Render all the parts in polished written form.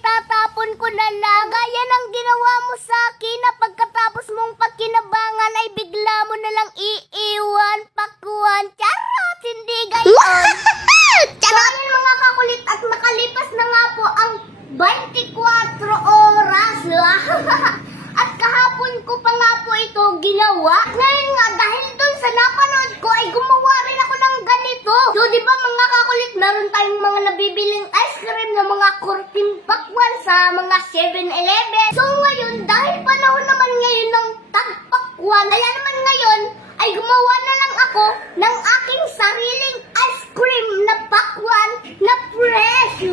itatapon ko na lang. Gaya ng ginawa mo sa akin na pagkatapos mong pagkinabangan ay bigla mo na lang iiwan, pakuan. Charot! Hindi gayon. So, ayun mga kakulit at nakalipas na nga po ang 24 oras. At kahapon ko pa nga po ito ginawa. Ngayon nga, dahil dun sa napanood ko, ay gumawa rin ako ng ganito. So, di ba mga kakulit, meron tayong mga nabibiling ice cream na mga kurting pakwan sa mga 7-Eleven. So, ngayon, dahil panahon naman ngayon ng tagpakwan, kaya naman ngayon, ay gumawa na lang ako ng aking sariling ice cream na pakwan na fresh.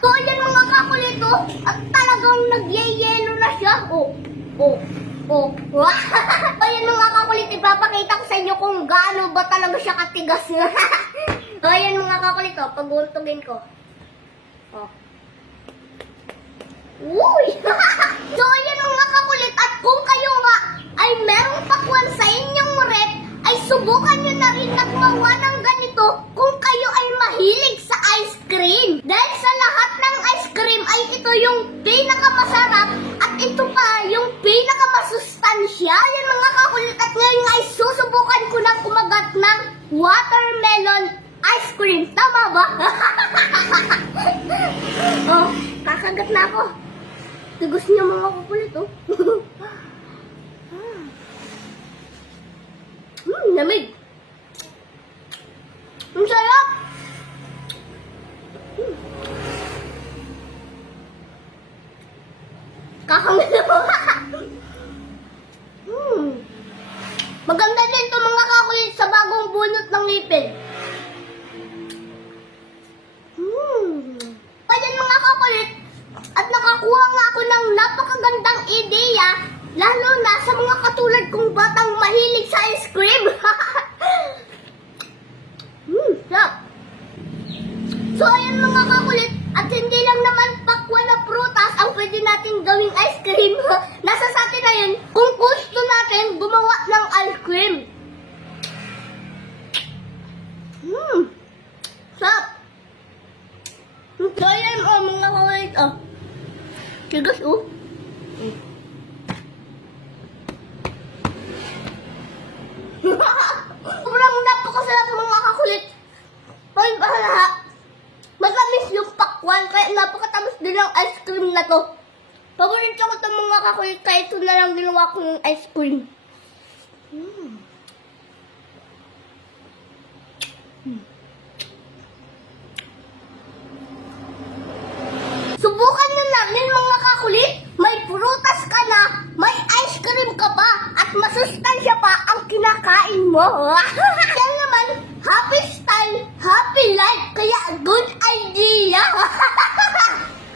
So, yan mga kakulit, oh, at talagang nagyayelo na siya. Ayan mga kakulit, ipapakita ko sa inyo kung gaano ba talaga siya katigas. Ayan mga kakulit, oh, paguntugin ko. Oh. Uy! So, ayan mga kakulit, at kung kayo nga ay merong pakwan sa inyong rep, ay subukan nyo na rin na gumawa ng ganito kung kayo ay mahilig sa ice cream. Dahil sa lahat ng ice cream ay ito yung pinakamasarap at ito pa yung pinakamasustansya. Ayan mga kakulit, at ngayon ay susubukan ko ng kumagat ng watermelon ice cream. Tama ba? Oh, kakagat na ako. Tigas niya mga kakulit, oh. Lamig. Ang sarap. Kakamit ako. Maganda din ito mga kakulit sa bagong bunot ng ngipin. Ayan mga kakulit, at nakakuha nga ako ng napakagandang ideya, lalo na sa mga katulad kong batang mahilig sa ice cream. Sarap. So ayan mga kakulit, at hindi lang naman pakwan na prutas ang pwede natin gawing ice cream. Nasa sa atin na yun kung gusto natin gumawa ng ice cream. Sarap. So ayan mga kakulit, oh. Tigas, oh. Sobrang napakasarap mga kakulit. Pagin pa sa lahat, matamis yung pakwan, kaya napakatamis din ang ice cream na to. Paborito ko itong mga kakulit, kaya ito na lang ginawa ko ng ice cream. Subukan nyo namin mga kakulit, may prutas ka na, may ice cream ka pa, at masustansya pa ang kinakain mo. Yan naman, happy style, happy life, kaya good idea.